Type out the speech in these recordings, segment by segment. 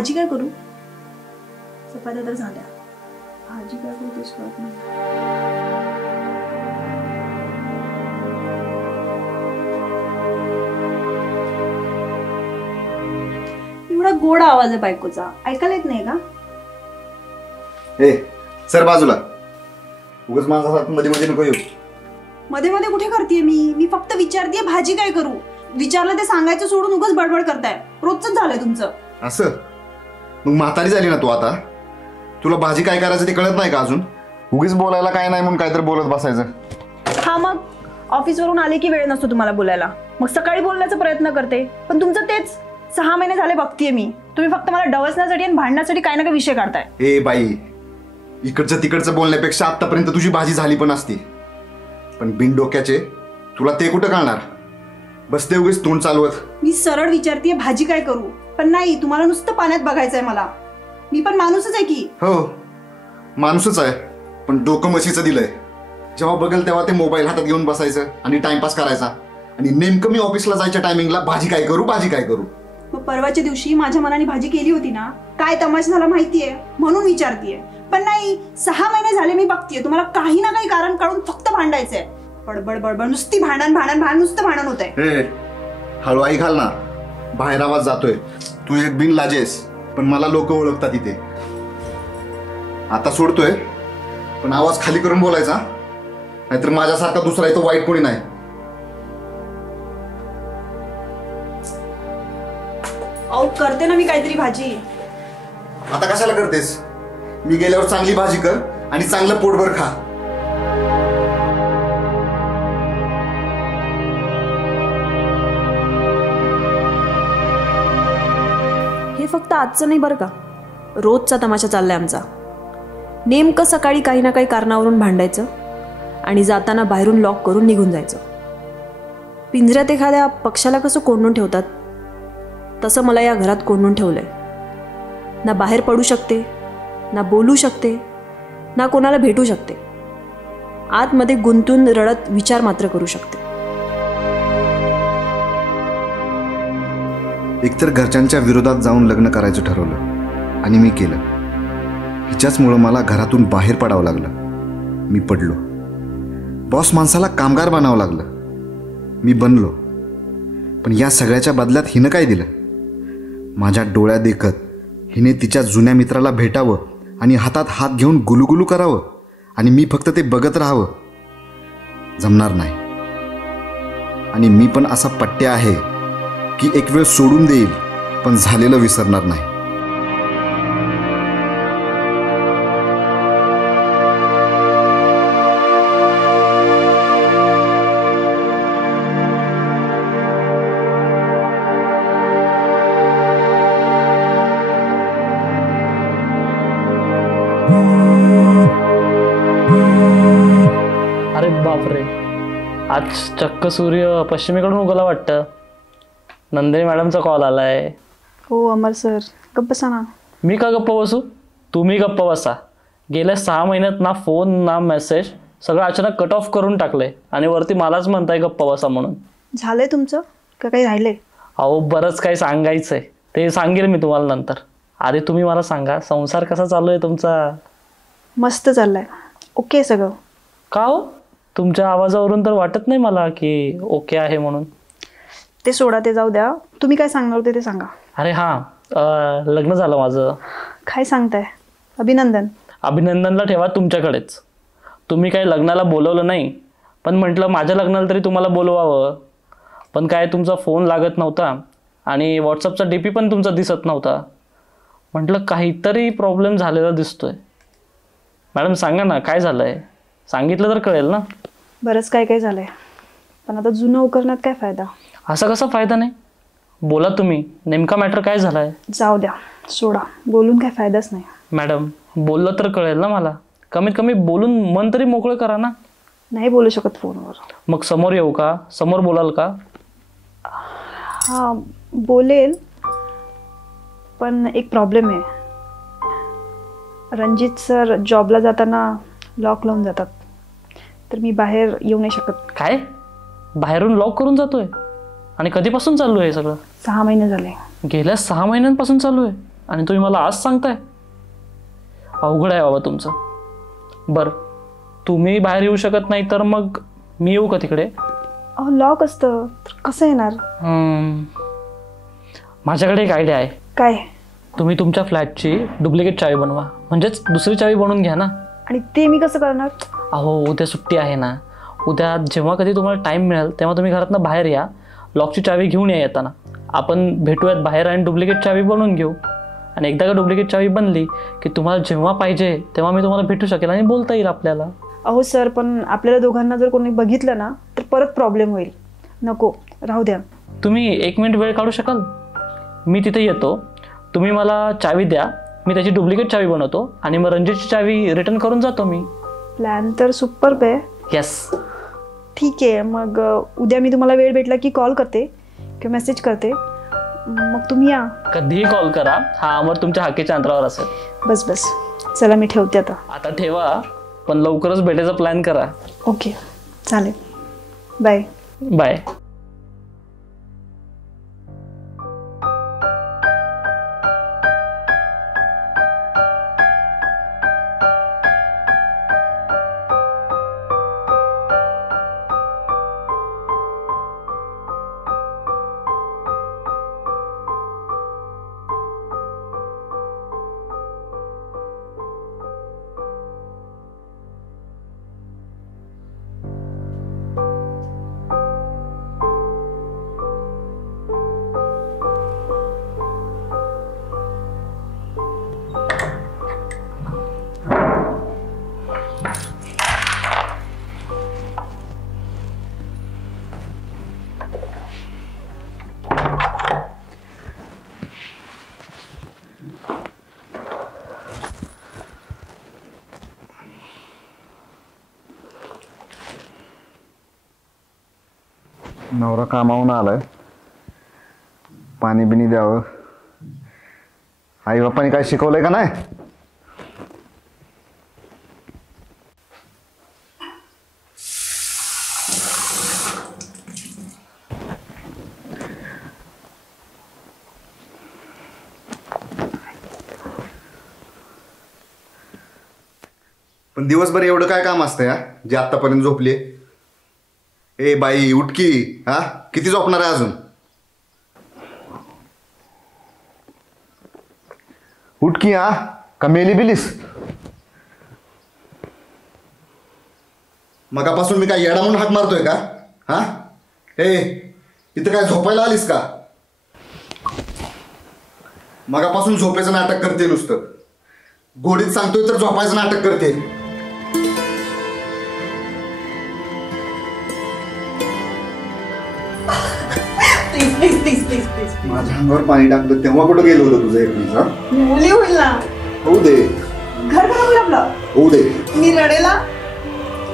भाजी काय करू? चपात्या तर झाल्या, भाजी काय करू तेच कळत नाही. एवढा गोड आवाज आहे बायकोचा, ऐकायला येत नाही का? ए सर बाजूला, उगाच माझ्यासारखं मध्ये मध्ये नको येऊ. मध्ये मध्ये कुठे करतेय मी फक्त विचारतेय भाजी काय करू. विचारलं ते सांगायचं सोडून उगाच बडबड करताय. रोजच झालंय तुमचं. असं मग म्हातारी झाली ना तू आता, तुला भाजी काय करायचं ते कळत नाही का अजून? उगीच बोलायला काय नाही म्हणून काहीतरी बोलत बसायचं. हा मग ऑफिसवरून आले की वेळ नसतो तुम्हाला बोलायला, मग सकाळी बोलण्याचा प्रयत्न करते, पण तुमचं तेच. 6 महिने झाले बघतीये मी, तुम्ही फक्त मला डवसण्यासाठी आणि भांडण्यासाठी काही ना काही विषय काढताय. ए बाई, इकडचं तिकडचं बोलण्यापेक्षा आतापर्यंत तुझी भाजी झाली पण असती, पण बिन डोक्याचे तुला ते कुठं कळणार? बसते उगीच तोंड चालवत. मी सरळ विचारतेय भाजी काय करू, पण नाही, तुम्हाला नुसतं पाण्यात बघायचंय मला. मी पण माणूसच आहे की. हो माणूसच आहे, पण डोकं म्हशीचं दिलंय. जेव्हा बघेल तेव्हा ते मोबाईल हातात घेऊन बसायचं आणि टाइमपास करायचा, आणि नेमकं मी ऑफिसला जायच्या टायमिंगला भाजी काय करू भाजी काय करू. मग परवाच्या दिवशी माझ्या मनाने भाजी केली होती ना, काय तमाशा झाला माहितीये म्हणून विचारतीये. पण नाही, 6 महिने झाले मी बघतीये तुम्हाला काही ना काही कारण काढून फक्त भांडायचंय. बडबड बडबड, नुसती भांडण भांडण भांडण, नुसतं भांडण होत आहे. हळवाई घाल ना, बाहेर आवाज जातोय. तू एक बिन लाजेस, पण मला लोक ओळखतात इथे. आता सोडतोय, पण आवाज खाली करून बोलायचा, नाहीतर माझ्यासारखा दुसरा इथं वाईट कोणी नाही. अहो करते ना मी काहीतरी भाजी. आता कशाला करतेस? मी गेल्यावर चांगली भाजी कर आणि चांगलं पोटभर खा. हे फक्त आजचं नाही बरं का, रोजचा तमाशा चाललाय आमचा. नेमकं सकाळी काही ना काही कारणावरून भांडायचं आणि जाताना बाहेरून लॉक करून निघून जायचं. पिंजऱ्यात एखाद्या पक्षाला कसं कोंडून ठेवतात तसं मला या घरात कोंडून ठेवलंय. ना बाहेर पडू शकते, ना बोलू शकते, ना कोणाला भेटू शकते. आतमध्ये गुंतून रडत विचार मात्र करू शकते. एकतर घरच्यांच्या विरोधात जाऊन लग्न करायचं ठरवलं आणि मी केलं. हिच्याचमुळं मला घरातून बाहेर पडावं लागलं. मी पडलो. बॉस माणसाला कामगार बनावं लागलं. मी बनलो. पण या सगळ्याच्या बदल्यात हिनं काय दिलं? माझ्या डोळ्यात देखत हिने तिच्या जुन्या मित्राला भेटावं आणि हातात हात घेऊन गुलुगुलू करावं आणि मी फक्त ते बघत राहावं. जमणार नाही. आणि मी पण असा पट्ट्या आहे की एक वेळ सोडून देईल, पण झालेलं विसरणार नाही. अरे बापरे, आज चक्क सूर्य पश्चिमेकडून उगवला वाटतं. नंदिनी मॅडमचा कॉल आलाय. हो अमर सर, गप्प बसा ना. मी का गप्प बसू? तुम्ही गप्प बसा. गेल्या 6 महिन्यात ना फोन ना मेसेज, सगळं अचानक कट ऑफ करून टाकलंय आणि वरती मलाच म्हणताय गप्प बसा म्हणून. झालंय तुमचं का काही राहिलंय? अहो बरंच काही सांगायचंय, ते सांगेल मी तुम्हाला नंतर. आधी तुम्ही मला सांगा, संसार कसा चालू आहे तुमचा? मस्त चाललाय, ओके सगळं. का हो? तुमच्या आवाजावरून तर वाटत नाही मला की ओके आहे म्हणून. ते सोडा, ते जाऊ द्या. तुम्ही काय सांगणार होते ते सांगा. अरे हां, लग्न झालं माझं. काय सांगताय? अभिनंदन. अभिनंदनला ठेवा तुमच्याकडेच. तुम्ही काही लग्नाला बोलवलं नाही, पण म्हटलं माझ्या लग्नाला तरी तुम्हाला बोलवावं. पण काय तुमचा फोन लागत नव्हता आणि व्हॉट्सअपचा DP पण तुमचा दिसत नव्हता. म्हटलं काहीतरी प्रॉब्लेम झालेला दिसतोय. मॅडम सांगा ना, काय झालं आहे? सांगितलं तर कळेल ना. बरंच काय काय झालंय, पण आता जुनं उकरण्यात काय फायदा? असा कसा फायदा नाही? बोला तुम्ही, नेमका मॅटर काय झाला आहे? जाऊ द्या, सोडा, बोलून काय फायदाच नाही. मॅडम बोललं तर कळेल ना मला. कमीत कमी बोलून मन तरी मोकळं करा ना. नाही बोलू शकत फोनवर. मग समोर येऊ का? समोर बोलाल का? हां बोलेल, पण एक प्रॉब्लेम आहे. रणजित सर जॉबला जाताना लॉक लावून जातात, तर मी बाहेर येऊ नाही शकत. काय? बाहेरून लॉक करून जातोय? आणि कधीपासून चालू आहे सगळं? 6 महिने झाले. गेल्या 6 महिन्यांपासून चालू आहे? आणि तुम्ही मला आज सांगताय? अवघड आहे बाबा तुमचं. बरं, तुम्ही बाहेर येऊ शकत नाही तर मग मी येऊ का तिकडे? अहो लॉक असतं तर कसं येणार? माझ्याकडे एक आयडिया आहे. काय? तुम्ही तुमच्या फ्लॅटची डुप्लिकेट चावी बनवा, म्हणजेच दुसरी चावी बनवून घ्या ना. आणि ते मी कसं करणार? अहो उद्या सुट्टी आहे ना, उद्या जेव्हा कधी तुम्हाला टाईम मिळेल तेव्हा तुम्ही घरातनं बाहेर या, लॉकची चावी घेऊन या. येताना आपण भेटूयात बाहेर आणि डुप्लिकेट चावी बनवून घेऊ. आणि एकदा का डुप्लिकेट चावी बनली की तुम्हाला जेव्हा पाहिजे तेव्हा मी तुम्हाला भेटू शकेल आणि बोलता येईल आपल्याला. अहो सर, पण आपल्याला दोघांना जर कोणी बघितलं ना तर परत प्रॉब्लेम होईल. नको, राहू द्या. तुम्ही 1 मिनिट वेळ काढू शकाल? मी तिथे येतो, तुम्ही मला चावी द्या, मी त्याची डुप्लिकेट चावी बनवतो आणि मग रणजितची चावी रिटर्न करून जातो मी. प्लॅन तर सुपर्ब आहे. येस. ठीक आहे, मग उद्या मी तुम्हाला वेळ भेटला की कॉल करते किंवा मेसेज करते, मग तुम्ही या. कधीही कॉल करा, हा अमर तुमच्या हाकेच्या अंतरावर असेल. बस बस, चला मी ठेवते आता. आता ठेवा, पण लवकरच भेटायचा प्लॅन करा. ओके, चालेल. बाय. बाय. नवरा कामावून आलाय, पाणी बिनी द्यावं. आई बाप्पानी काय शिकवलंय का नाही? पण दिवसभर एवढं काय काम असतं या जे आतापर्यंत झोपले? ए बाई उठ की. हा, किती झोपणार आहे अजून? उठ की. हा, का मेली बिलीस? मगापासून मी काय येडा म्हणून हाक मारतोय का? हा, ए इथं काय झोपायला आलीस का? मगापासून झोपेचं नाटक करते नुसतं. गोडीत सांगतोय तर झोपायचं नाटक करते. माझ्या अंगावर पाणी टाकलं तेव्हा कुठं गेलो होतं तुझं? एक मिनिट. मुली होईल ना. होऊ दे. घर खराब होईल आपलं. होऊ दे. मी रडेला.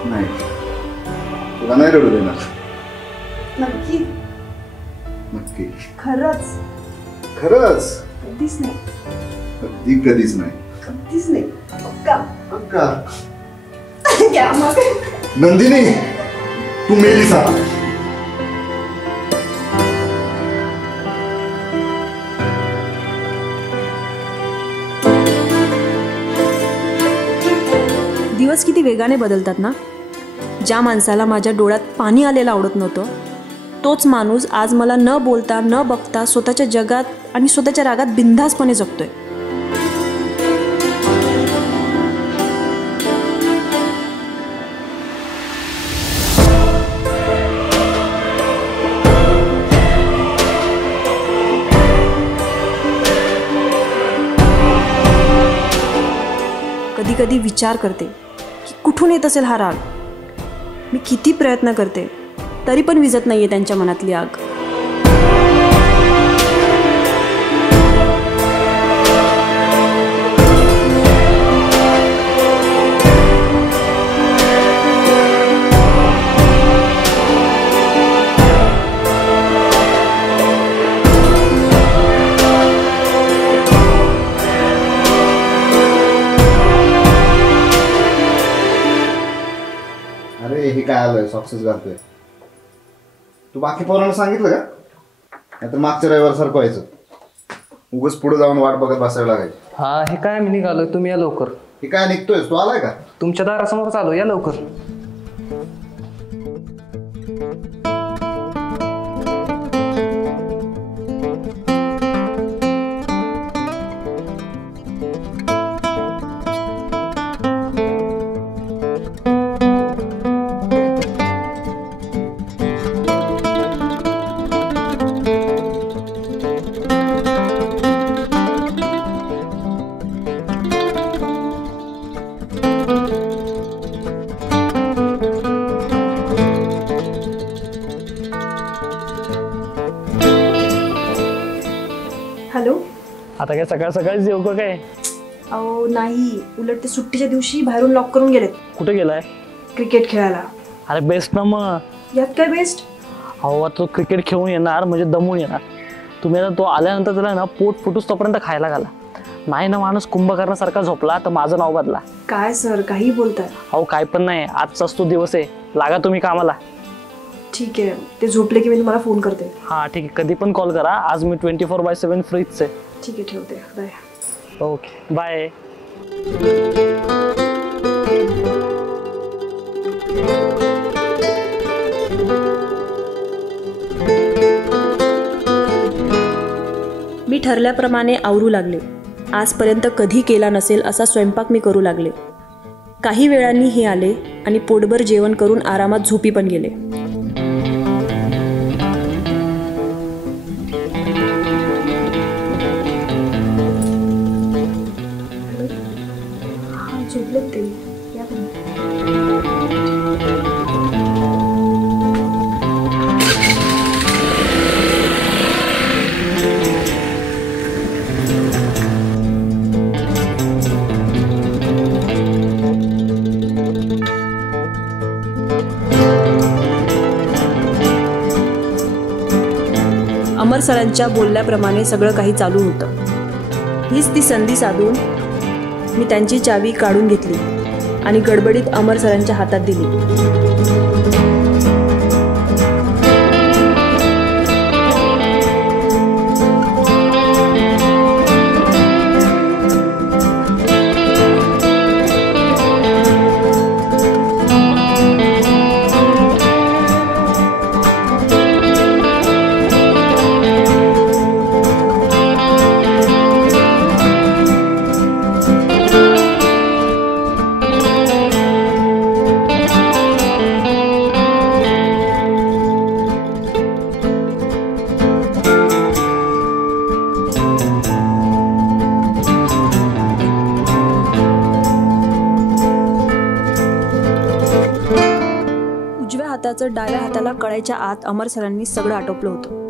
नाही, तुला नाही रडू देणार. नक्की? नक्की. खरंच? खरंच? कधीच नाही. कधीच नाही. कधीच नाही. पक्का? पक्का. क्या मग? नंदिनी, तू मेलीस आता. दिवस किती वेगाने बदलतात ना. ज्या माणसाला माझ्या डोळ्यात पाणी आलेलं आवडत नव्हतं, तोच माणूस आज मला न बोलता न बघता स्वतःच्या जगात आणि स्वतःच्या रागात बिनधास्तपणे जगतोय. कधी कधी विचार करते की कुठून येत असेल हा राग. मी किती प्रयत्न करते तरी पण विझत नाहीये त्यांच्या मनातली आग. अरे हे काय आलंय? सॉक्सेस घालतोय. तू बाकी पोरांना सांगितलं का? नाहीतर मागच्या रविवार सारखं व्हायचं. उगाच पुढे जाऊन वाट बघत बसावी लागायची. हा हे काय मी निघालो, तुम्ही या लवकर. हे काय निघतोय, तू आलाय का? तुमच्या दारासमोर चालू, या लवकर. हॅलो. आता काय सकाळ सकाळीच येऊ का काय? अहो नाही, उलट ते सुट्टीच्या दिवशी बाहेरून लॉक करून गेलेत कुठे गेलाय? क्रिकेट खेळायला. अरे बेस्ट ना मग. यात काय बेस्ट? अहो आता तो क्रिकेट खेळून येणार म्हणजे दमून येणार. तुम्ही आता तो आल्यानंतर त्याला ना पोट फुटूस तोपर्यंत खायला घाला. नाही ना माणूस कुंभकर्णासारखा झोपला तर माझं नाव बदला. काय सर, काही बोलताय? अहो काय पण नाही, आजचाच तो दिवस आहे, लागा तुम्ही कामाला. ठीक आहे, ते झोपले की मी तुम्हाला फोन करते. हां ठीक आहे, कधी पण कॉल करा. आज मी 24/7 फ्रीच आहे. ठीक आहे, ठेवते. बाय. Okay bye. मी ठरल्याप्रमाणे आवरू लागले. आजपर्यंत कधी केला नसेल असा स्वयंपाक मी करू लागले. काही वेळांनी हे आले आणि पोटभर जेवण करून आरामात झोपी पण गेले. झोपलेत ते, या तुम्ही. अमर सरांच्या बोलल्याप्रमाणे सगळं काही चालू होतं. हीच ती संधी साधून मी त्यांची चावी काढून घेतली आणि गडबडीत अमर सरांच्या हातात दिली. उजव्या हाताचं डाव्या हाताला कळायच्या आत अमर सरांनी सगळं आटोपलं होतं.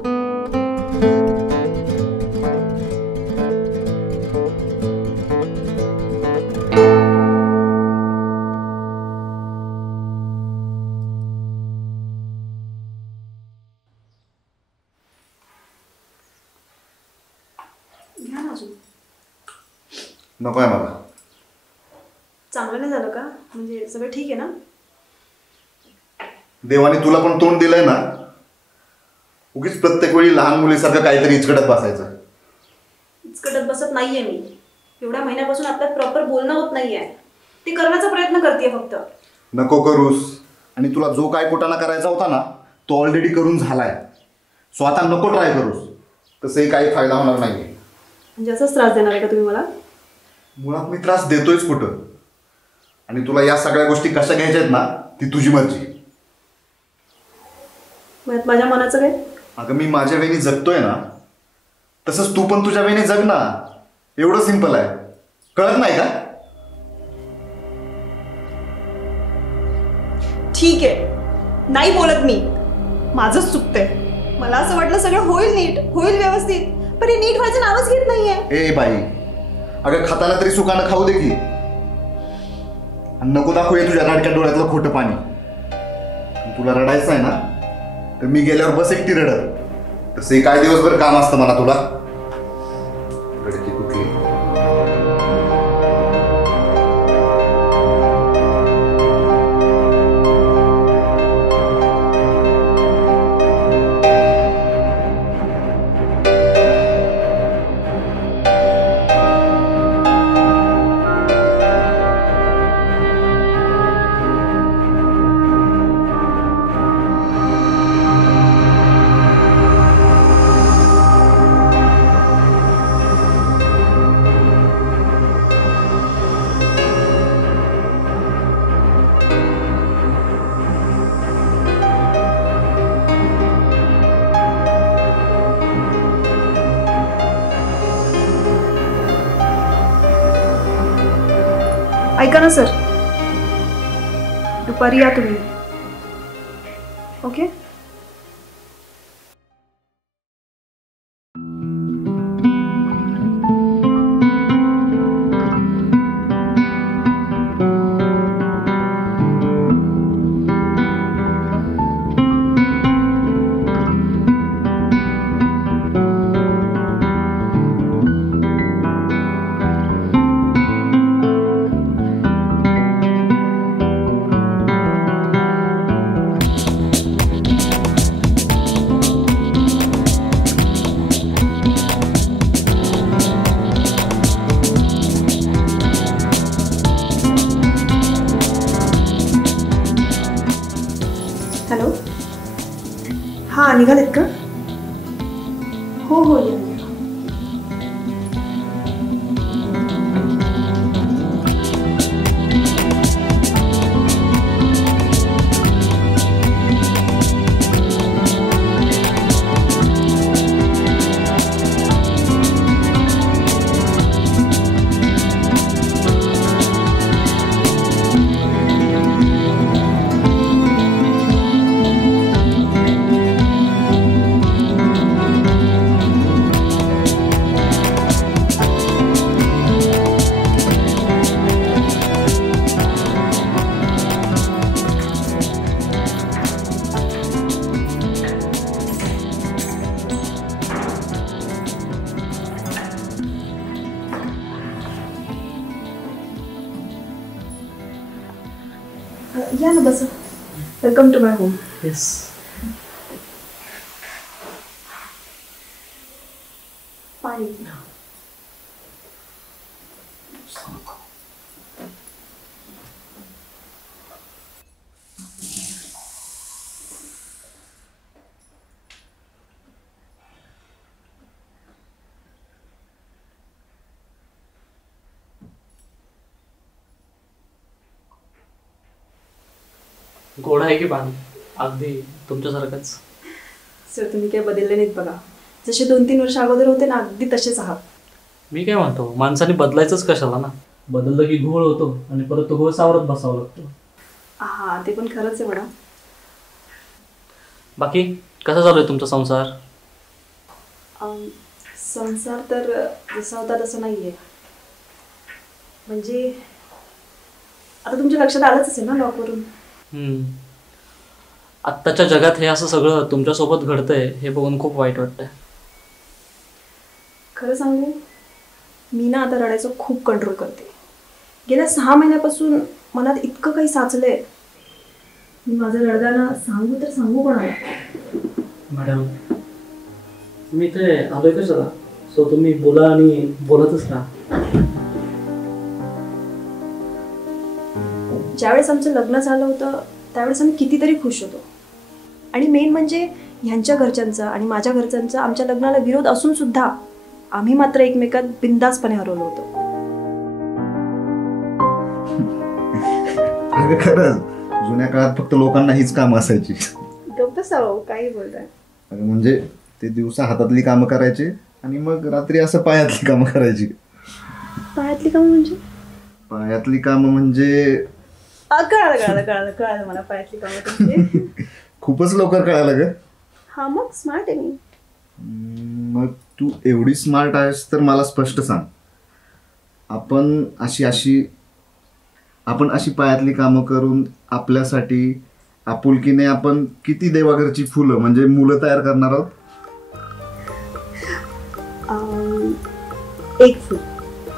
नको आहे मला. चांगलं नाही झालं का? म्हणजे सगळं ठीक आहे ना? देवाने तुला पण तोंड दिलंय ना, उगीच प्रत्येक वेळी लहान मुलीसारखं काहीतरी इचकटत बसायचं. इचकटत बसत नाहीये मी. एवढ्या महिन्यापासून आपल्यात प्रॉपर बोलणं होत नाहीये. ते करण्याचा प्रयत्न करते फक्त. नको करूस. आणि तुला जो काय कुटाणा करायचा होता ना, तो ऑलरेडी करून झालाय. सो आता नको ट्राय करूस. तसंही काही फायदा होणार नाही. म्हणजे असंच त्रास देणार आहे का तुम्ही मला? मुळात मी त्रास देतोयच कुठं. आणि तुला या सगळ्या गोष्टी कशा घ्यायच्या आहेत ना, ती तुझी मर्जी. माझ्या मनाचं काय? अगं मी माझ्या वेळी जगतोय ना, तसंच तू पण तुझ्या वेळी जग ना. एवढं सिंपल आहे. कळत नाही का? ठीक आहे, नाही बोलत मी. माझंच चुकतंय. मला असं वाटलं सगळं होईल नीट, होईल व्यवस्थित, पण हे नीट व्हायचं नावच घेत नाहीये. ए बाई, अगं खाताना तरी सुखानं खाऊ दे की. आणि नको दाखवूया तुझ्या रडक्या डोळ्यातलं खोटं पाणी. तुला रडायचं आहे ना, तर मी गेल्यावर बस एकटी रडत. तसंही काय दिवसभर काम असतं म्हणा तुला. रडकी कुठली. ऐका ना सर, दुपारी या तुम्ही. ओके. हॅलो. हां, निघालेत का? हो हो या. या ना बस. Welcome to my home. Yes. पाणी. गोड आहे की बाण? अगदी तुमच्यासारखंच. सर तुम्ही काही बदलले नाहीत बघा. जसे 2-3 वर्ष अगोदर होते ना, अगदी तसेच आहात. मी काय म्हणतो, माणसाने बदलायचंच कशाला ना. बदललं की घोळ होतो आणि परत तो घोळ सावरत बसावा लागतो. हा, ते पण खरंच आहे म्हणा. बाकी कसा चालू आहे तुमचा संसार? संसार तर जसा होता तसं नाही आहे. म्हणजे आता तुमच्या लक्षात आलंच असेल ना लॉकवरून. आत्ताच्या जगात हे असं सगळं तुमच्यासोबत घडतंय हे बघून खूप वाईट वाटतंय. खरं सांगू, मी ना आता रडायचं खूप कंट्रोल करते. गेल्या 6 महिन्यापासून मनात इतकं काही साचलंय. मी माझं रडगाणं सांगू तर सांगू कोणाला? मॅडम, मी ते आलोय कशाला? सो तुम्ही बोला आणि बोलतच राहा. ज्यावेळेस आमचं लग्न झालं होतं त्यावेळेस आम्ही कितीतरी खुश होतो. आणि मेन म्हणजे ह्यांच्या घरच्यांचा आणि माझ्या घरच्यांचा आमच्या लग्नाला विरोध असून सुद्धा आम्ही मात्र एकमेकात बिनधास्तपणे हरवलो होतो. अगं खरंच, जुन्या काळात फक्त लोकांना हीच कामं असायची. गप्प बसावं, काही बोलताय. अगं म्हणजे ते दिवसा हातातली कामं करायचे आणि मग रात्री असं पायातली कामं करायची. पायातली कामं म्हणजे? पायातली कामं म्हणजे कळालं मला पायातली कामं म्हणजे. खूपच लवकर कळालं ग. हा, मग स्मार्ट आहे मी. मग तू एवढी स्मार्ट आहेस तर मला स्पष्ट सांग, आपण अशी पायातली कामं करून आपल्यासाठी आपुलकीने आपण किती देवाघरची फुलं म्हणजे मुलं तयार करणार आहोत? 1 फूल.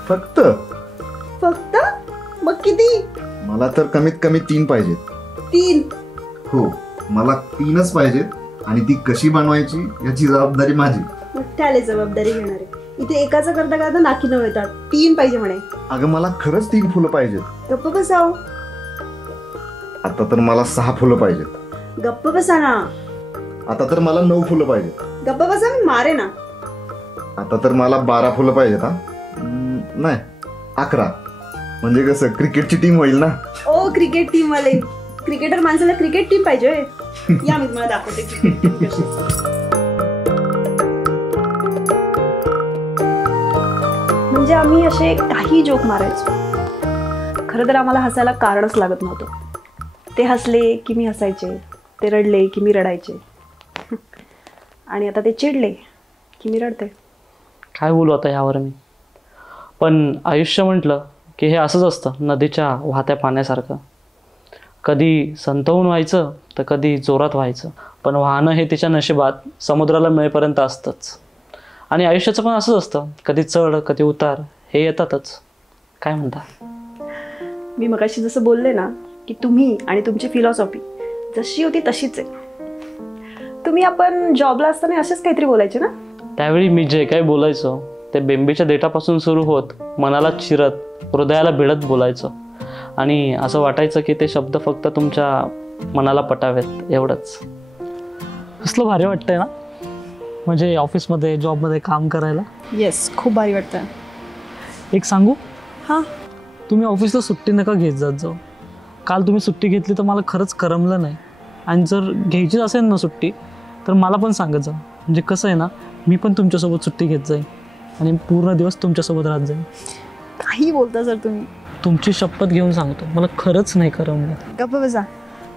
फक्त? मग किती? मला तर कमीत कमी 3 पाहिजेत. 3? हो, मला 3च पाहिजेत आणि ती कशी बनवायची याची जबाबदारी माझी. मोठ्याले जबाबदारी घेणार आहे. इथे एकाचा करता करता नाकी न येतात. 3 पाहिजे म्हणे. अगं मला खरंच 3 फुलं पाहिजेत. गप्प बसाव. आता तर मला 6 फुलं पाहिजेत. गप्प बसा ना. आता तर मला 9 फुलं पाहिजेत. गप्प बसा, मी मारे ना. आता तर मला 12 फुलं पाहिजेत. नाही, 11. म्हणजे कसं क्रिकेटची टीम होईल ना. ओ, क्रिकेट टीम वाले. क्रिकेटर माणसाला क्रिकेट टीम पाहिजे. या, मी तुम्हाला दाखवते क्रिकेट टीम कशी. म्हणजे आम्ही असे काही जोक मारायचो. खरं तर आम्हाला हसायला कारणच लागत नव्हतं. ते हसले की मी हसायचे, ते रडले की मी रडायचे आणि आता ते चिडले की मी रडते. काय बोलू आता यावर मी. पण आयुष्य म्हटलं की हे असंच असतं, नदीच्या वाहत्या पाण्यासारखं. कधी संतवून व्हायचं तर कधी जोरात व्हायचं, पण वाहनं हे तिच्या नशिबात समुद्राला मिळेपर्यंत असतंच. आणि आयुष्याचं पण असंच असतं, कधी चढ कधी उतार हे येतातच. काय म्हणता? मी मगाशी जसं बोलले ना की तुम्ही आणि तुमची फिलॉसॉफी जशी होती तशीच आहे. तुम्ही आपण जॉबला असताना असेच काहीतरी बोलायचे ना. त्यावेळी मी जे काही बोलायचो ते बेंबीच्या देठापासून सुरू होत मनाला चिरत हृदयाला भिडत बोलायचं. आणि असं वाटायचं की ते शब्द फक्त तुमच्या मनाला पटावेत एवढंच. कसलं भारी वाटतंय ना, म्हणजे ऑफिसमध्ये जॉबमध्ये काम करायला. येस, खूप भारी वाटतं. एक सांगू, हां, तुम्ही ऑफिसला सुट्टी नका घेत जात जाऊ. काल तुम्ही सुट्टी घेतली तर मला खरंच करमलं नाही. आणि जर घ्यायचीच असेल ना सुट्टी तर मला पण सांगत जा. म्हणजे कसं आहे ना, मी पण तुमच्यासोबत सुट्टी घेत जाईन आणि पूर्ण दिवस तुमच्यासोबत राहत जाईन. काही बोलता सर तुम्ही. तुमची शपथ घेऊन सांगतो, मला खरंच नाही करमलं. गप्प बसा.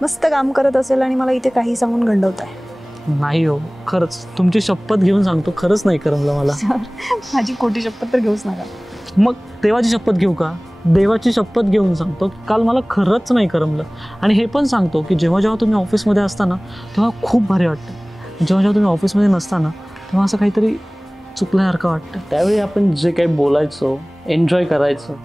मस्त काम करत असेल आणि मला इथे काही सांगून गंडवत आहे. नाही हो, खरंच तुमची शपथ घेऊन सांगतो, खरंच नाही करमलं मला. माझी खोटी शपथ तर घेऊच नका. मग देवाची शपथ घेऊ का? देवाची शपथ घेऊन सांगतो, काल मला खरंच नाही करमलं. आणि हे पण सांगतो की जेव्हा जेव्हा तुम्ही ऑफिसमध्ये असताना तेव्हा खूप भारी वाटतं. जेव्हा जेव्हा तुम्ही ऑफिसमध्ये नसताना तेव्हा असं काहीतरी चुकल्यासारखं वाटतं. त्यावेळी आपण जे काही बोलायचो, एन्जॉय करायचो,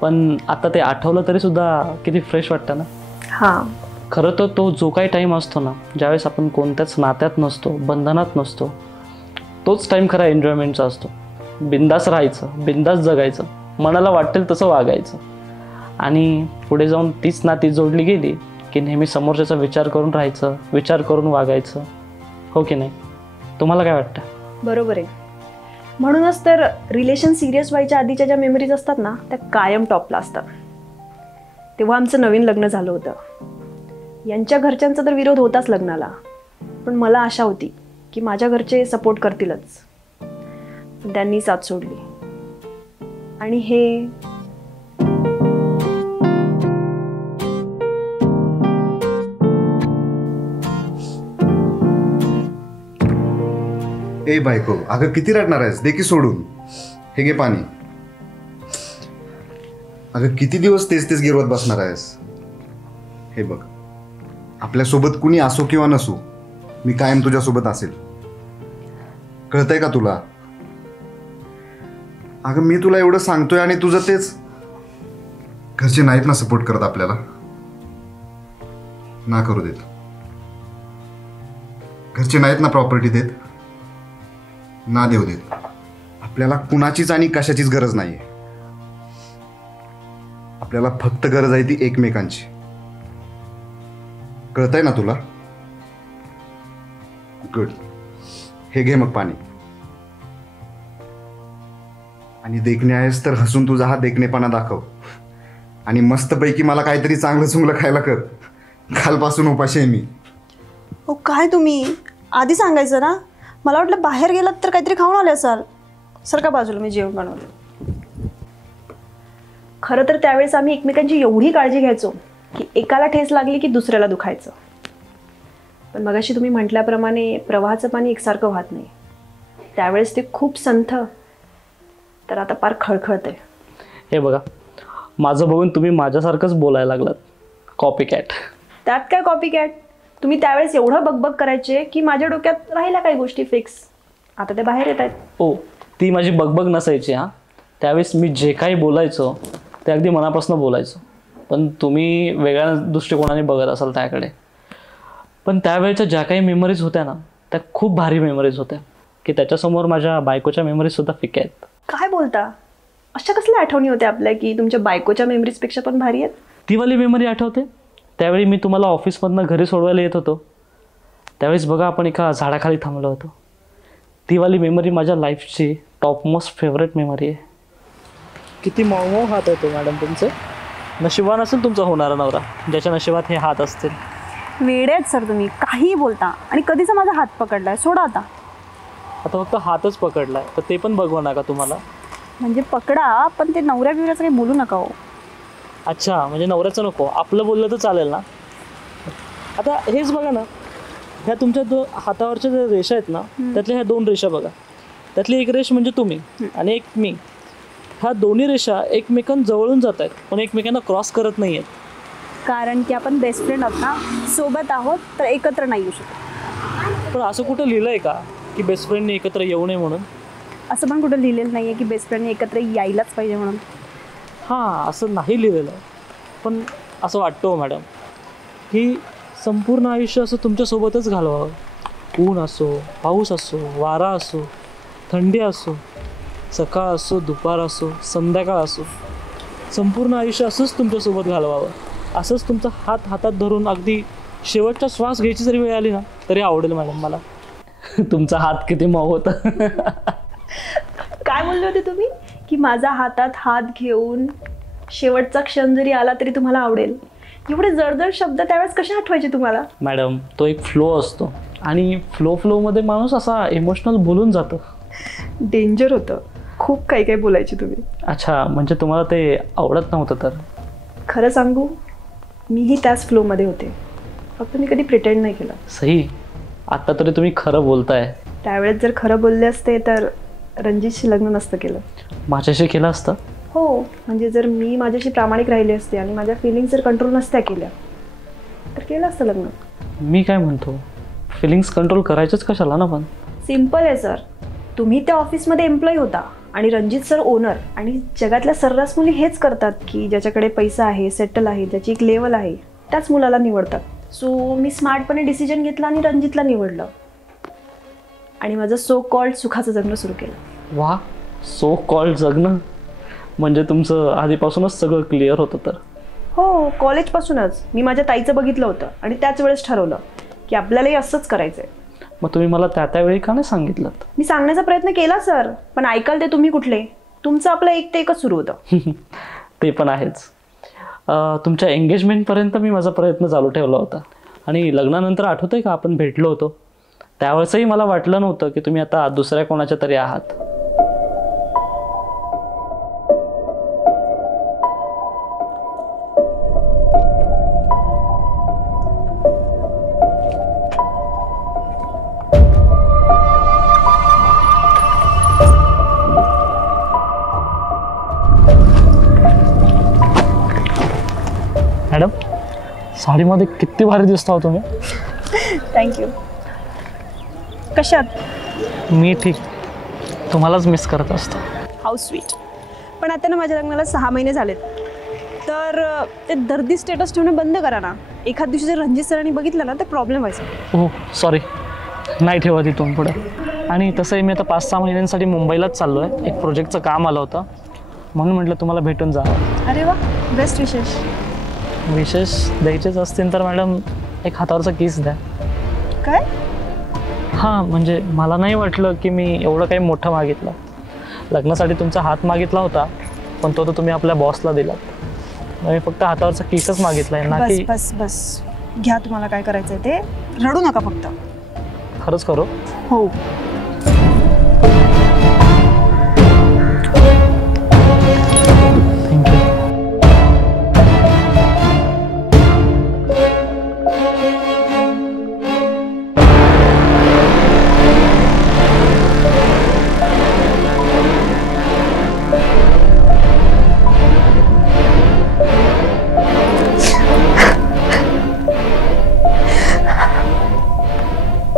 पण आता ते आठवलं तरी सुद्धा किती फ्रेश वाटतं ना. हां, खरं तर तो जो काही टाईम असतो ना, ज्यावेळेस आपण कोणत्याच नात्यात नसतो, बंधनात नसतो, तोच टाईम खरा एन्जॉयमेंटचा असतो. बिंदास राहायचं, बिंदास जगायचं, मनाला वाटेल तसं वागायचं. आणि पुढे जाऊन तीच नाती जोडली गेली की नेहमी समोरच्याचा विचार करून राहायचं, विचार करून वागायचं. हो की नाही? तुम्हाला काय वाटतं? बरोबर आहे. म्हणूनच तर रिलेशन सिरियस व्हायच्या आधीच्या ज्या मेमरीज असतात ना, त्या कायम टॉपला असतात. तेव्हा आमचं नवीन लग्न झालं होतं. यांच्या घरच्यांचा तर विरोध होताच लग्नाला, पण मला आशा होती की माझ्या घरचे सपोर्ट करतीलच. पण त्यांनी साथ सोडली. आणि हे ए बायको, अगं किती रडणार आहेस? दे की सोडून. हे घे पाणी. अगं किती दिवस तेच तेच गिरवत बसणार आहेस? हे बघ, आपल्यासोबत कुणी असो किंवा नसो, मी कायम तुझ्यासोबत असेल. कळतंय का तुला? अगं मी तुला एवढं सांगतोय आणि तुझं तेच. घरचे नाहीत ना सपोर्ट करत आपल्याला. ना करू देत. घरचे नाहीत ना प्रॉपर्टी देत, ना देऊ देत. आपल्याला कुणाचीच आणि कशाचीच गरज नाहीये. आपल्याला फक्त गरज आहे ती एकमेकांची. कळतंय ना तुला? गुड. हे घे मग पाणी. आणि देखणे आहेस तर हसून तुझा हा देखणेपणा दाखव. आणि मस्तपैकी मला काहीतरी चांगलं चुंगलं खायला कर. कालपासून उपाशी आहे मी. हो काय तुम्ही आधी सांगायचं ना. मला वाटलं बाहेर गेलात तर काहीतरी खाऊन आले असाल. सारखा बाजूला, मी जेवण बनवलं. खरं तर त्यावेळेस आम्ही एकमेकांची एवढी काळजी घ्यायचो की एकाला ठेस लागली की दुसऱ्याला दुखायचं. पण मगाशी तुम्ही म्हटल्याप्रमाणे प्रवाहाचं पाणी एकसारखं वाहत नाही. त्यावेळेस ते खूप संथ, तर आता पार खळखळते. हे बघा, माझं बघून तुम्ही माझ्यासारखंच बोलायला लागलात. Copy cat. त्यात काय कॉपी कॅट? तुम्ही त्यावेळेस एवढं बकबक करायचे की माझ्या डोक्यात राहिल्या काही गोष्टी फिक्स. आता ते बाहेर येत आहेत. ओ, ती माझी बगबग नसायची. हां, त्यावेळेस मी जे काही बोलायचो ते अगदी मनापासून बोलायचो. पण तुम्ही वेगळ्या दृष्टिकोनाने बघत असाल त्याकडे. पण त्यावेळेच्या ज्या काही मेमरीज होत्या ना, त्या खूप भारी मेमरीज होत्या की त्याच्यासमोर माझ्या बायकोच्या मेमरीजसुद्धा फिक्या आहेत. काय बोलता? अशा कसल्या आठवणी होत्या आपल्या की तुमच्या बायकोच्या मेमरीजपेक्षा पण भारी आहेत? ती वाली मेमरी आठवते? त्यावेळी मी तुम्हाला ऑफिसमधनं घरी सोडवायला येत होतो. त्यावेळेस बघा, आपण एका झाडाखाली थांबलो होतो. ती वाली मेमरी माझ्या लाईफची टॉपमोस्ट फेवरेट मेमरी आहे. किती मऊ हात होतो मॅडम तुमचे. नशिबान असेल तुमचा होणारा नवरा, ज्याच्या नशिबात हे हात असतील. वेडे आहेत सर तुम्ही, काहीही बोलता. आणि कधीचा माझा हात पकडलाय, सोडा आता. आता फक्त हातच पकडलाय तर ते पण बघवा नका तुम्हाला. म्हणजे पकडा, पण ते नवऱ्या बिवऱ्याचं काही बोलू नका हो. अच्छा, म्हणजे नवऱ्याचं नको, आपलं बोललं तर चालेल ना. आता हेच बघा ना, ह्या तुमच्या हातावरच्या ज्या रेषा आहेत ना, त्यातल्या ह्या 2 रेषा बघा. त्यातली एक रेष म्हणजे तुम्ही आणि एक मी. ह्या दोन्ही रेषा एकमेकांजवळून जात आहेत, पण एकमेकांना क्रॉस करत नाही आहेत. कारण की आपण बेस्ट फ्रेंड आहोत ना, सोबत आहोत, तर एकत्र नाही येऊ शकत. पण असं कुठं लिहिलं आहे का की बेस्ट फ्रेंडने एकत्र येऊ नये म्हणून? असं पण कुठं लिहिलेलं नाही आहे की बेस्ट फ्रेंडने एकत्र यायलाच पाहिजे म्हणून. हां, असं नाही लिहिलेलं आहे, पण असं वाटतं मॅडम की संपूर्ण आयुष्य असं तुमच्यासोबतच घालवावं. ऊन असो, पाऊस असो, वारा असो, थंडी असो, सकाळ असो, दुपार असो, संध्याकाळ असो, संपूर्ण आयुष्य असंच तुमच्यासोबत घालवावं. असंच तुमचा हात हातात धरून अगदी शेवटचा श्वास घ्यायची जरी वेळ आली ना तरी आवडेल मॅडम मला. तुमचा हात किती मऊ होता. काय बोलले होते तुम्ही की माझा हातात हात घेऊन शेवटचा क्षण जरी आला तरी तुम्हाला आवडेल? एवढे जडजड शब्द त्यावेळेस कसे आठवायचे तुम्हाला? मॅडम, तो एक फ्लो असतो आणि फ्लोमध्ये माणूस असा इमोशनल बोलून जातं. डेंजर होतं. खूप काही काही बोलायचे तुम्ही. अच्छा, म्हणजे तुम्हाला ते आवडत नव्हतं तर? खरं सांगू, मीही त्याच फ्लोमध्ये होते, फक्त मी कधी प्रिटेंड नाही केलं. सही. आता तरी तुम्ही खरं बोलताय. त्यावेळेस जर खरं बोलले असते तर रणजितशी लग्न नसतं केलं. माझ्याशी केलं असतं? हो, म्हणजे जर मी माझ्याशी प्रामाणिक राहिले असते आणि माझ्या फिलिंग्स जर कंट्रोल नसत्या केल्या तर केलं असतं लग्न. मी काय म्हणतो, फिलिंग्स कंट्रोल करायचंच कशाला ना? पण सिम्पल आहे सर. तुम्ही त्या ऑफिसमध्ये एम्प्लॉई होता आणि रणजित सर ओनर. आणि जगातल्या सर्रास मुली हेच करतात की ज्याच्याकडे पैसा आहे, सेटल आहे, ज्याची एक लेवल आहे, त्याच मुलाला निवडतात. सो मी स्मार्टपणे डिसिजन घेतला आणि रणजितला निवडलं आणि माझं सो कॉल्ड सुखाचं जगणं सुरू केलं. वा, सो कॉल्ड जगणं म्हणजे तुमचं आधीपासूनच सगळं क्लिअर होतं तर? हो, कॉलेजपासूनच मी माझ्या ताईचं बघितलं होतं आणि त्याच वेळेस ठरवलं की आपल्यालाही असंच करायचं आहे. मग तुम्ही मला त्यावेळी का नाही सांगितलं? मी सांगण्याचा प्रयत्न केला सर, पण ऐकाल ते तुम्ही कुठले? तुमचं आपलं एक ते एकच सुरू होतं. ते पण आहेच. तुमच्या एंगेजमेंटपर्यंत मी माझा प्रयत्न चालू ठेवला होता आणि लग्नानंतर आठवतं आहे का आपण भेटलो होतो, त्यावेळेसही मला वाटलं नव्हतं की तुम्ही आता दुसऱ्या कोणाच्या तरी आहात. मॅडम, साडीमध्ये किती भारी दिसता हो तुम्ही. थँक्यू. कशात? मी ठीक, तुम्हालाच मिस करत असतो. How sweet. पण आता ना माझ्या लग्नाला 6 महिने झालेत, तर ते दर्दी स्टेटस ठेवणं बंद करा ना. एखाद दिवशी जर रणजित सरांनी बघितलं ना तर प्रॉब्लेम व्हायचा. हो सॉरी, नाही ठेवत इथून पुढे. आणि तसंही मी आता 5-6 महिन्यांसाठी मुंबईलाच चाललो आहे. एक प्रोजेक्टचं काम आलं होतं म्हणून म्हटलं तुम्हाला भेटून जावं. अरे वा, बेस्ट विशेष. विशेष द्यायचेच असतील तर मॅडम एक हातावरचा किस द्या. काय? हां, म्हणजे मला नाही वाटलं की मी एवढं काही मोठं मागितलं. लग्नासाठी तुमचा हात मागितला होता, पण तो तर तुम्ही आपल्या बॉसला दिलात. मी फक्त हातावरचा किसच मागितला आहे ना. की बस बस बस, घ्या तुम्हाला काय करायचं आहे ते, रडू नका फक्त. खरंच करू? हो. थँक्यू.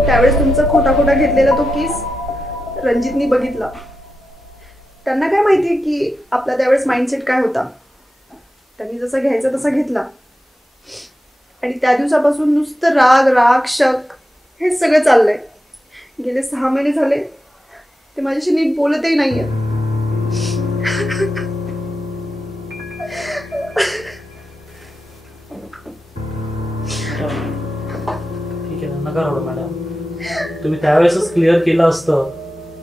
त्यावेळेस तुमचा खोटा खोटा घेतलेला तो किस रणजितनी बघितला. त्यांना काय माहिती की आपला त्यावेळेस माइंडसेट काय होता. त्यांनी जसा घ्यायचा तसा घेतला आणि त्या दिवसापासून नुसतं राग राग शक हे सगळं चाललंय. गेले 6 महिने झाले ते माझ्याशी नीट बोलतही नाहीये. ठीक आहे, नका रडू मॅडम. तुम्ही त्यावेळेसच क्लिअर केलं असतं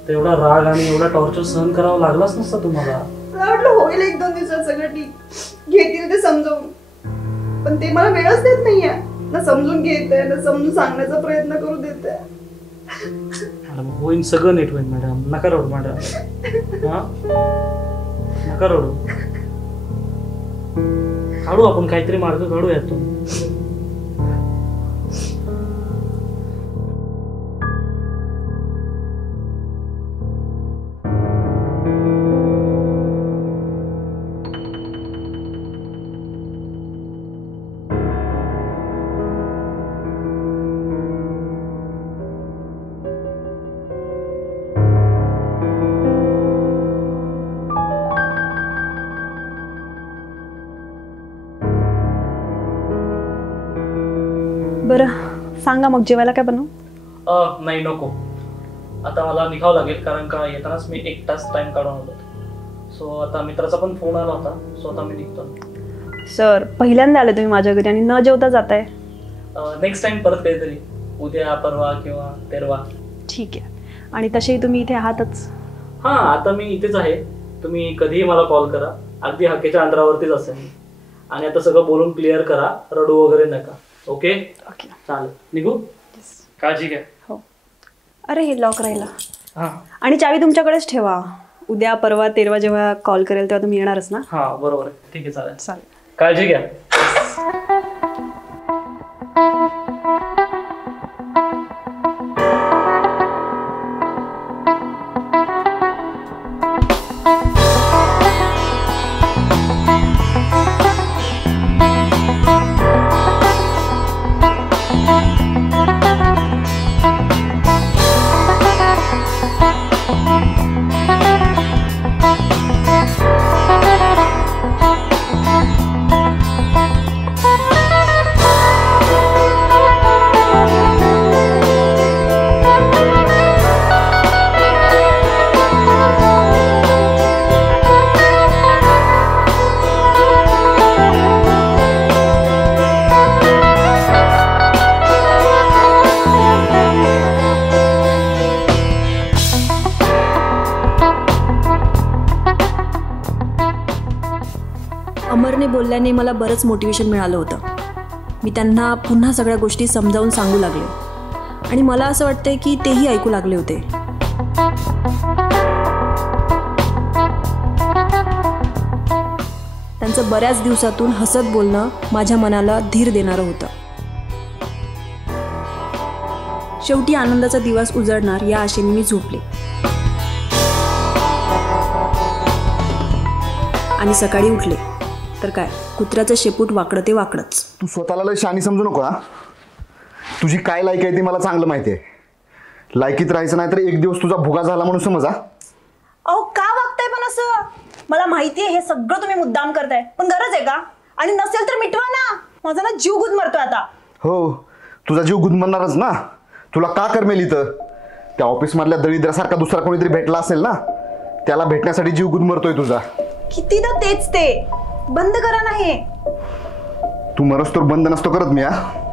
तर एवढा राग आणि एवढा टॉर्चर सहन करावं लागलाच नसतं तुम्हाला. मला वाटलं होईल 1-2 दिवसात सगळं ठीक, घेतील ते समजावून, पण ते मला वेळच देत नाहीये. ना समजून घेते ना समजून सांगण्याचा प्रयत्न करू देते. मॅडम होईल, सगळं नीट होईल मॅडम. नका रडू मॅडम. हां, नका रडू. काढू आपण काहीतरी मार्ग काढू यातून. बरं सांगा मग जेवायला काय बनवू? नाही नको, आता मला निघावं लागेल कारण का येतानाच मी 1 तास टाइम काढून आलो. सो आता मित्राचा पण फोन आला होता, सो आता मी निघतो. सर पहिल्यांदा आले तुम्ही माझ्या घरी आणि न जेवता जाताय. नेक्स्ट टाइम परत काहीतरी, उद्या परवा किंवा तेरवा. ठीक आहे. आणि तसेही तुम्ही इथे आहातच. हां आता मी इथेच आहे, तुम्ही कधीही मला कॉल करा, अगदी हाकेच्या अंतरावरतीच असेल. आणि आता सगळं बोलून क्लिअर करा, रडू वगैरे नका. ओके ओके चालेल, निघू. काळजी घ्या. हो. अरे हे लॉक राहिला. हां आणि चावी तुमच्याकडेच ठेवा. उद्या परवा तेरवा जेव्हा कॉल करेल तेव्हा तुम्ही येणारच ना? हां बरोबर आहे. ठीक आहे चालेल. चालेल. काळजी घ्या. अमरने बोलल्याने मला बरंच मोटिवेशन मिळालं होतं. मी त्यांना पुन्हा सगळ्या गोष्टी समजावून सांगू लागले आणि मला असं वाटतंय की तेही ऐकू लागले होते. त्यांचं बऱ्याच दिवसातून हसत बोलणं माझ्या मनाला धीर देणारं होतं. शेवटी आनंदाचा दिवस उजळणार या आशेने मी झोपले. आणि सकाळी उठले तर काय, कुत्र्याचं शेपूट वाकडं ते वाकडंच. तू स्वतःला लय शानी समजू नको हा. तुझी काय लायकी आहे ती मला चांगलं माहिती आहे. लायकीत राहायचं नाही तर एक दिवस तुझा भुगा झाला म्हणून समज हा. अहो का वागताय पण असं? मला माहिती आहे हे सगळं तुम्ही मुद्दाम करताय, पण गरज आहे का? आणि नसेल तर मिटवा ना. माझा ना जीव गुदमरतोय आता. हो तुझा जीव गुदमरणारच ना. तुला का करमेल इथं? त्या ऑफिसमधल्या दळीद्रासारखा दुसरा कोणीतरी भेटला असेल ना, त्याला भेटण्यासाठी जीव गुदमरतोय तुझा. कितीदा तेच ते. बंद करा ना हे. तू मरस तर बंद नसतो करत मी हा.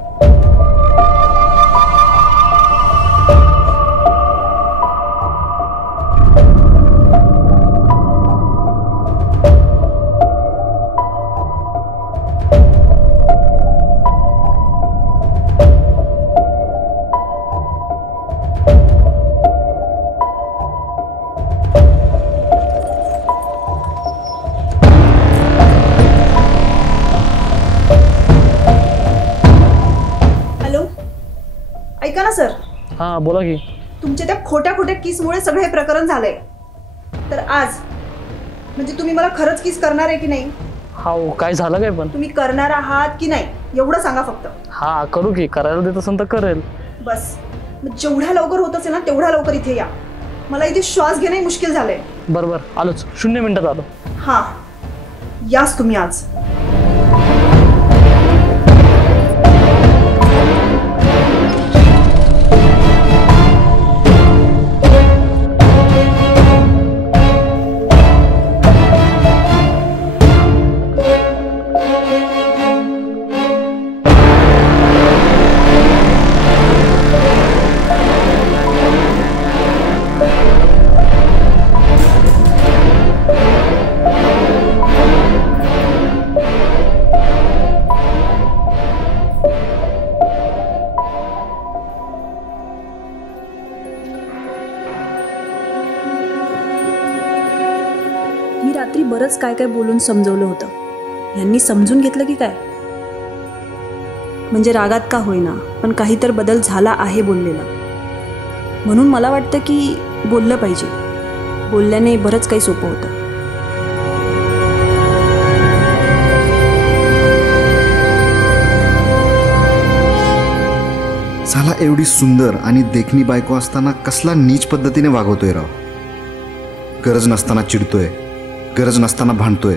ऐका ना सर, हां बोला की. तुमच्या त्या खोट्या खोट्या किसमुळे सगळं हे प्रकरण झालंय. तर आज म्हणजे तुम्ही मला खरंच किस करणार आहे की नाही? हां काय झालं काय पण? तुम्ही करणार आहात की नाही एवढं सांगा फक्त. हां करू की, करायला देत असेल तर करेल. बस जेवढ्या लवकर होत असेल ना तेवढ्या लवकर इथे या. मला इथे श्वास घेणे मुश्किल झालंय. बरोबर आलोच, 0 मिनिटात आलो. हां याच तुम्ही आज. मी रात्री बरंच काय काय बोलून समजवलं होतं, यांनी समजून घेतलं की काय? म्हणजे रागात का होईना पण काही तर बदल झाला आहे बोललेला. म्हणून मला वाटतं की बोललं पाहिजे. बोलल्याने बरंच काही सोपं होतं. साला एवढी सुंदर आणि देखणी बायको असताना कसला नीच पद्धतीने वागवतोय राव. गरज नसताना चिडतोय, गरज नसताना भांडतोय,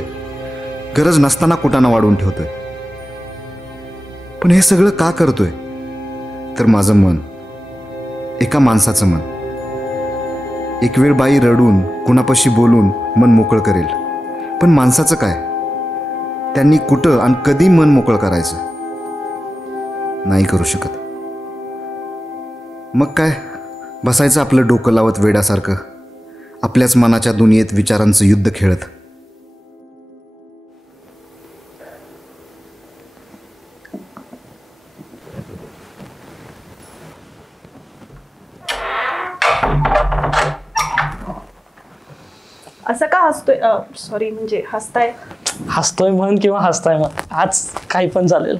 गरज नसताना कुटाणा वाढवून ठेवतोय. पण हे सगळं का करतोय? तर माझं मन, एका माणसाचं मन. एक वेळ बाई रडून कुणापाशी बोलून मन मोकळं करेल, पण माणसाचं काय? त्यांनी कुठं आणि कधी मन मोकळं करायचं? नाही करू शकत. मग काय, बसायचं आपलं डोकं लावत वेड्यासारखं, आपल्याच मनाच्या दुनियेत विचारांचं युद्ध खेळत. असं का हसतोय? सॉरी, म्हणजे हसताय. हसतोय म्हण किंवा हसताय म्हण, आज काही पण चालेल.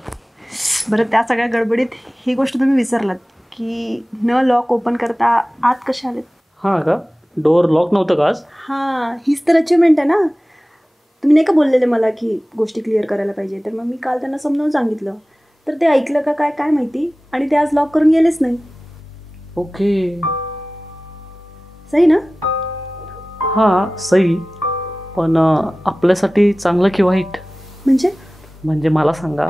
बरं, त्या सगळ्या गडबडीत ही गोष्ट तुम्ही विसरलात की न लॉक ओपन करता आत कसे आलेत? हां का? डोअर लॉक नव्हतं का आज? हां, हीच तर अचिव्हमेंट आहे ना. तुम्ही नाही का बोललेले मला की गोष्टी क्लिअर करायला पाहिजे, तर मग मी काल त्यांना समजावून सांगितलं, तर ते ऐकलं का काय काय माहिती, आणि ते आज लॉक करून गेलेच नाही. ओके. सही ना? हां सही, पण आपल्यासाठी चांगलं की वाईट? म्हणजे मला सांगा,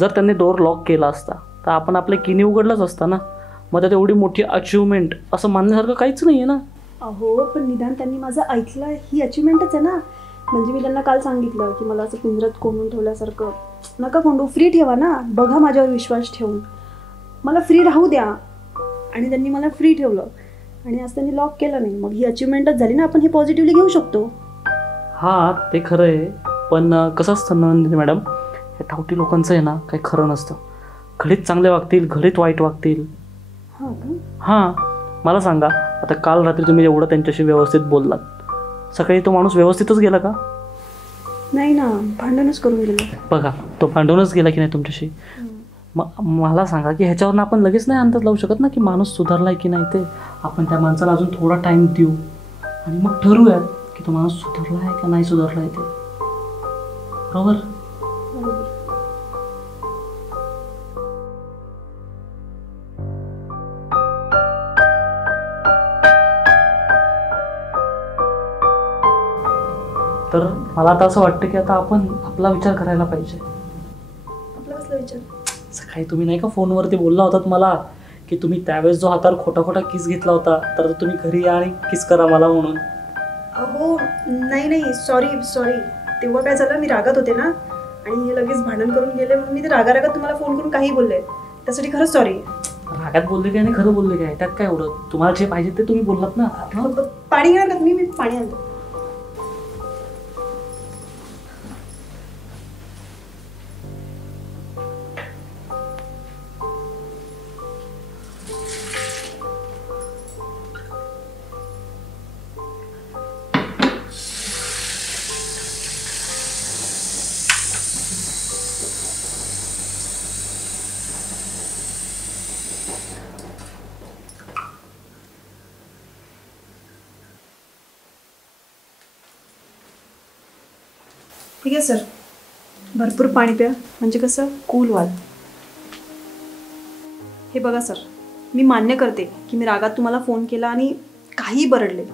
जर त्यांनी डोअर लॉक केला असता तर आपण आपल्या किनी उघडलंच असता ना. मग त्यात एवढी मोठी अचिव्हमेंट असं मानण्यासारखं काहीच नाही आहे ना. अहो, पण निदान त्यांनी माझं ऐकलं ही अचिव्हमेंटच आहे ना. म्हणजे मी त्यांना काल सांगितलं की मला असं पिंजरात कोंडून ठेवल्यासारखं नका कोंडू, फ्री ठेवा ना, बघा माझ्यावर विश्वास ठेवून, मला फ्री राहू द्या. आणि त्यांनी मला फ्री ठेवलं आणि आज त्यांनी लॉक केलं नाही. मग ही अचिव्हमेंटच झाली ना, आपण हे पॉझिटिव्हली घेऊ शकतो. हां ते खरं आहे, पण कसं असतं नंदिनी मॅडम, हे ठावटी लोकांचं आहे ना काही खरं नसतं. घडीत चांगले वागतील, घडीत वाईट वागतील. हां का? हां, मला सांगा, आता काल रात्री तुम्ही एवढं त्यांच्याशी व्यवस्थित बोललात, सकाळी तो माणूस व्यवस्थितच गेला का? नाही ना, भांडणच करून गेलं. बघा, तो भांडूनच गेला की नाही तुमच्याशी. मग मला सांगा की ह्याच्यावरनं आपण लगेच नाही अंदाज लावू शकत ना की माणूस सुधारलाय की नाही. ते आपण त्या माणसाला अजून थोडा टाईम देऊ आणि मग ठरवूयात की तो माणूस सुधारला आहे का नाही सुधारला आहे ते. बरोबर? तर मला आता असं वाटतं की आता आपण आपला विचार करायला पाहिजे. आपला कसला विचार? सकाळी तुम्ही नाही का फोनवरती बोलला होतात मला की तुम्ही त्यावेळेस जो हातावर खोटा खोटा किस घेतला होता, तर तुम्ही घरी या आणि किस करा मला म्हणून. अहो नाही, सॉरी. तेव्हा काय झालं, मी रागात होते ना, आणि हे लगेच भांडण करून गेले, म्हणून मी ते रागारागात तुम्हाला फोन करून काही बोलले, त्यासाठी खरंच सॉरी. रागात बोलले काय आणि खरं बोलले काय, त्यात काय एवढं? तुम्हाला जे पाहिजे ते तुम्ही बोललात ना. पाणी घेणार का तुम्ही? मी पाणी आणतो. ठीक आहे सर, भरपूर पाणी प्या, म्हणजे कसं कूल व्हाल. हे बघा सर, मी मान्य करते की मी रागात तुम्हाला फोन केला आणि काही बरडले,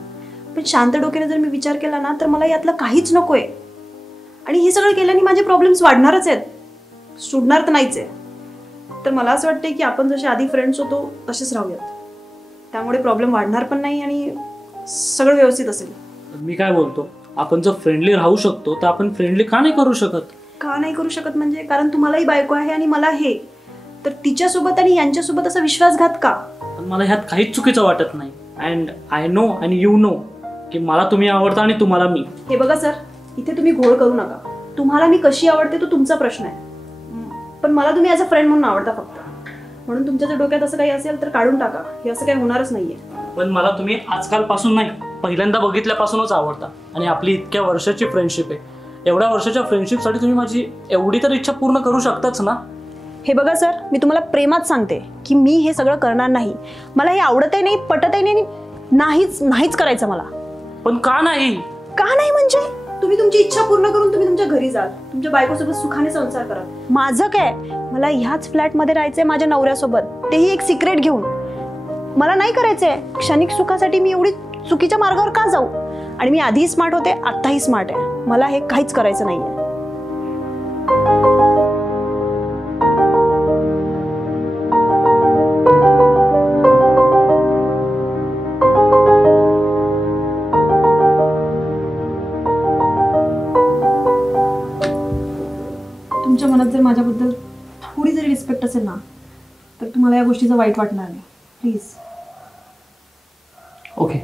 पण शांत डोक्याने जर मी विचार केला ना, तर मला यातलं काहीच नको आहे. आणि हे सगळं केल्याने माझे प्रॉब्लेम्स वाढणारच आहेत, सुटणार तर नाहीच आहे. तर मला असं वाटते की आपण जसे आधी फ्रेंड्स होतो तसेच राहूयात, त्यामुळे प्रॉब्लेम वाढणार पण नाही आणि सगळं व्यवस्थित असेल. मी काय बोलतो, आपण जर फ्रेंडली राहू शकतो तर आपण फ्रेंडली का नाही करू शकत? का नाही करू शकत म्हणजे, कारण तुम्हालाही बायको आहे आणि मला हे, तर तिच्यासोबत आणि यांच्यासोबत असा विश्वासघात का? पण मला ह्यात काहीच चुकीचं वाटत नाही. And I know and you know की मला तुम्ही आवडता आणि तुम्हाला मी. हे बघा सर, इथे तुम्ही घोळ करू नका. तुम्हाला मी कशी आवडते तो तुमचा प्रश्न आहे, पण मला तुम्ही ॲज अ फ्रेंड म्हणून आवडता फक्त. म्हणून तुमच्या जर डोक्यात असं काही असेल तर काढून टाका, हे असं काही होणारच नाहीये. पण मला तुम्ही आजकालपासून नाही, पहिल्यांदा बघितल्यापासूनच आवडता आणि आपली इतक्या वर्षाची फ्रेंडशिप आहे. एवढ्या वर्षाच्या फ्रेंडशिपसाठी तुम्ही माझी एवढी तर इच्छा पूर्ण करू शकताच ना. हे बघा सर, मी तुम्हाला प्रेमात सांगते की मी हे सगळं करणार नाही. मला हे आवडतही नाही, पटतही नाही आणि नाहीच करायचं मला. पण का नाही? का नाही म्हणजे? तुम्ही तुमची इच्छा पूर्ण करून तुम्ही तुमच्या घरी जाल, तुमच्या बायकोसोबत सुखाने संसार करा. माझं काय, मला ह्याच फ्लॅटमध्ये राहायचंय माझ्या नवऱ्यासोबत, तेही एक सिक्रेट घेऊन. मला नाही करायचंय. क्षणिक सुखासाठी मी एवढी चुकीच्या मार्गावर का जाऊ? आणि मी आधीही स्मार्ट होते, आत्ताही स्मार्ट आहे. मला हे काहीच करायचं नाहीये. तुमच्या मनात जर माझ्याबद्दल थोडी जरी रिस्पेक्ट असेल ना, तर तुम्हाला या गोष्टीचं वाईट वाटणार नाही. प्लीज. ओके.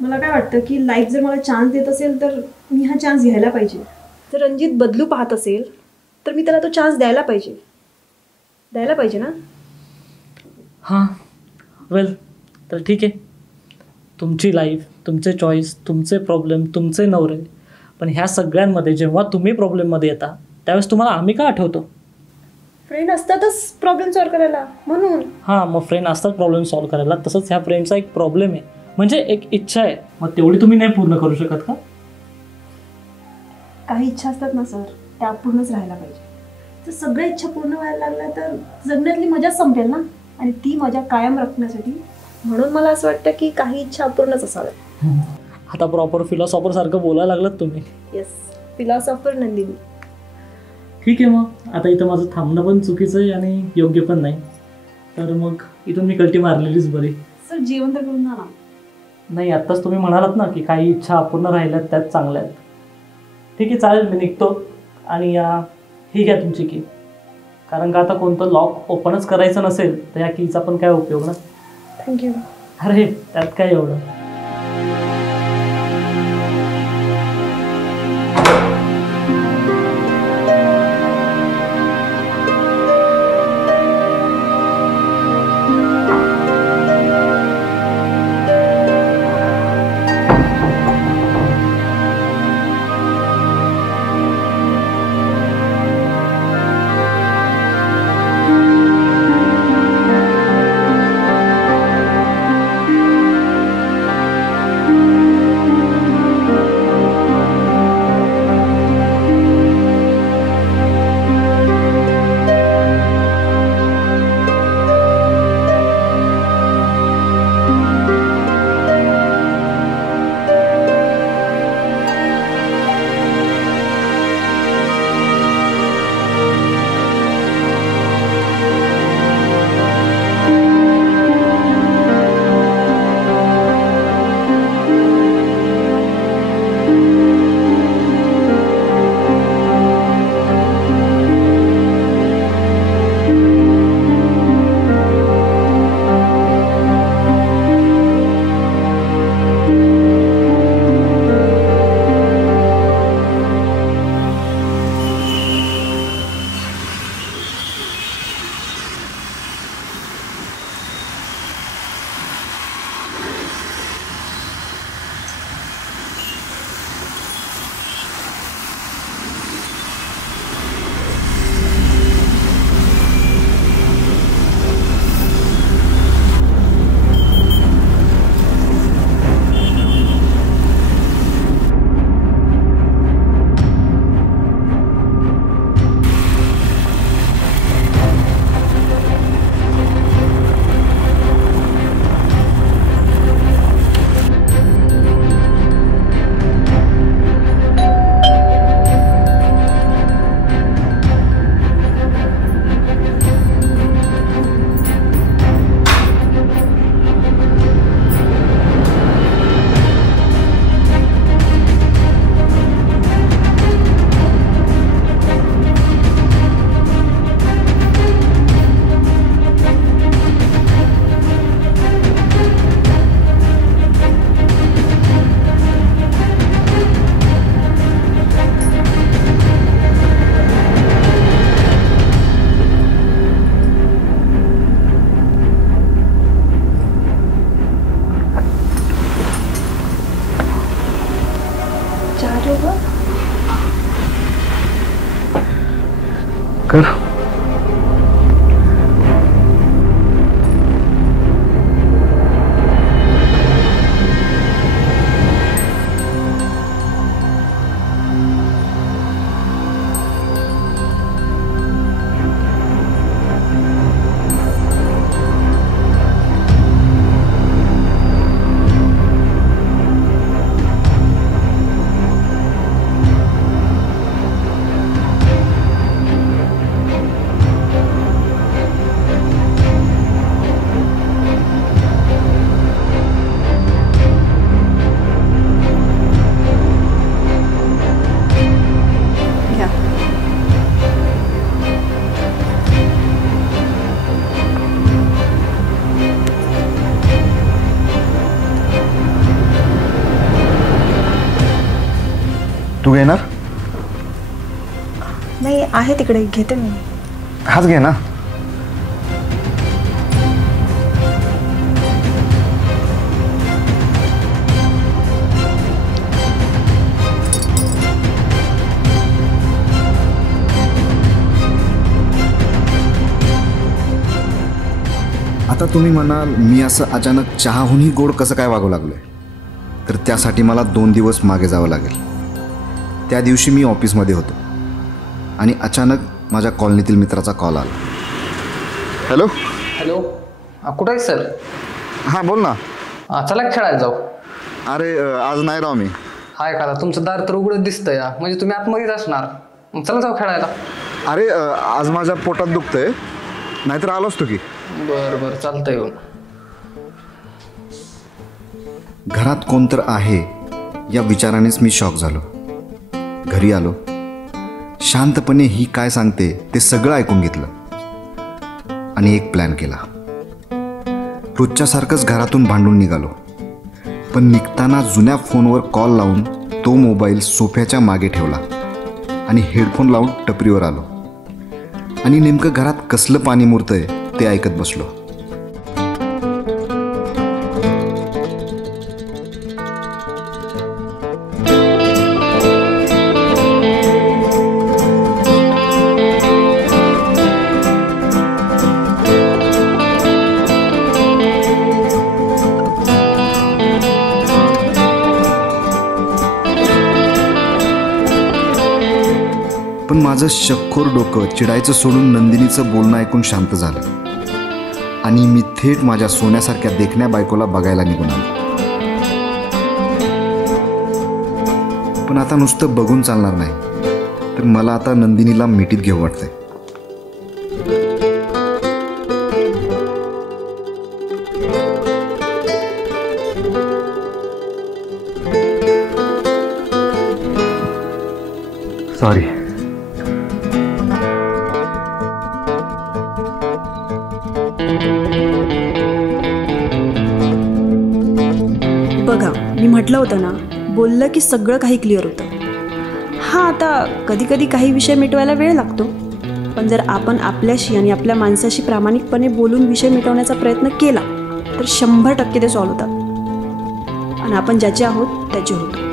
मला काय वाटतं की लाईफ जर मला चान्स देत असेल तर मी हा चान्स घ्यायला पाहिजे. जर रणजित बदलू पाहत असेल तर मी त्याला तो चान्स द्यायला पाहिजे ना. हां, वेल, तर ठीक आहे. तुमची लाईफ, तुमचे चॉईस, तुमचे प्रॉब्लेम, तुमचे नवरे. पण ह्या सगळ्यांमध्ये जेव्हा तुम्ही प्रॉब्लेममध्ये येता त्यावेळेस तुम्हाला आम्ही का आठवतो? फ्रेंड असतातच प्रॉब्लेम सॉल्व्ह करायला म्हणून. हां, मग फ्रेंड असतात प्रॉब्लेम सॉल्व्ह करायला. तसंच ह्या फ्रेंडचा एक प्रॉब्लेम आहे, म्हणजे एक इच्छा आहे. मग तेवढी तुम्ही नाही पूर्ण करू शकत का? काही इच्छा असतात ना सर, त्या पूर्णच राहायला पाहिजे. तर सगळ्या इच्छा पूर्ण व्हायला लागल्या तर जगण्यातली मजा संपेल ना, आणि ती मजा कायम राखण्यासाठी म्हणून मला असं वाटतं की काही इच्छा अपूर्णच असाव्यात. आता प्रॉपर फिलॉसॉफर सारखं बोलायला लागलात तुम्ही. Yes, philosopher Nandini. ठीक आहे, मग आता इथं माझं थांबणं पण चुकीचं आहे आणि योग्य पण नाही. तर मग इथून मी कल्टी मारलेलीच बरी. सर जेवण तर करून जा ना. नाही, आत्ताच तुम्ही म्हणालात ना की काही इच्छा अपूर्ण राहिल्यात त्यात चांगल्या आहेत. ठीक आहे, चालेल, मी निघतो. आणि ही घ्या तुमची की. कारण का आता कोणतं लॉक ओपनच करायचं नसेल तर या कीचा पण काय उपयोग ना. थँक्यू. अरे त्यात काय एवढं. तू घेणार? नाही आहे तिकडे, घेते मी. हाच घे ना. आता तुम्ही म्हणाल मी असं अचानक चहाहूनही गोड कसं काय वागू लागलोय, तर त्यासाठी मला 2 दिवस मागे जावं लागेल. त्या दिवशी मी ऑफिसमध्ये होतो आणि अचानक माझ्या कॉलनीतील मित्राचा कॉल आला. हॅलो. हॅलो. कुठं आहे सर? हां बोल ना. चला खेळायला जाऊ. अरे आज नाही राव मी. हाय का, तुमचं दार तर उघडत दिसतं या, म्हणजे तुम्ही आतमध्येच असणार. मग चला जाऊ खेळायला. अरे आज माझ्या पोटात दुखतंय, नाहीतर आलो असतो की. बरं बरं चालतंय येऊन. घरात कोणतर आहे या विचारानेच मी शॉक झालो. घरी आलो, शांतपणे ही काय सांगते ते सगळं ऐकून घेतलं आणि एक प्लॅन केला. रोजच्यासारखंच घरातून भांडून निघालो, पण निघताना जुन्या फोनवर कॉल लावून तो मोबाईल सोफ्याच्या मागे ठेवला आणि हेडफोन लावून टपरीवर आलो आणि नेमकं घरात कसलं पाणी मुरतंय ते ऐकत बसलो. पण माझं शक्कोर डोकं चिडायचं सोडून नंदिनीचं बोलणं ऐकून शांत झालं आणि मी थेट माझ्या सोन्यासारख्या देखण्या बायकोला बघायला निघून आलो. पण आता नुसतं बघून चालणार नाही, तर मला आता नंदिनीला मिठीत घेऊ वाटतंय. सॉरी. बघा, मी म्हटलं होतं ना, बोललं की सगळं काही क्लिअर होतं. हां, आता कधी कधी काही विषय मिटवायला वेळ लागतो, पण जर आपण आपल्याशी आणि आपल्या माणसाशी प्रामाणिकपणे बोलून विषय मिटवण्याचा प्रयत्न केला तर 100% ते सॉल्व्ह होतात आणि आपण ज्याचे आहोत त्याचे होतो.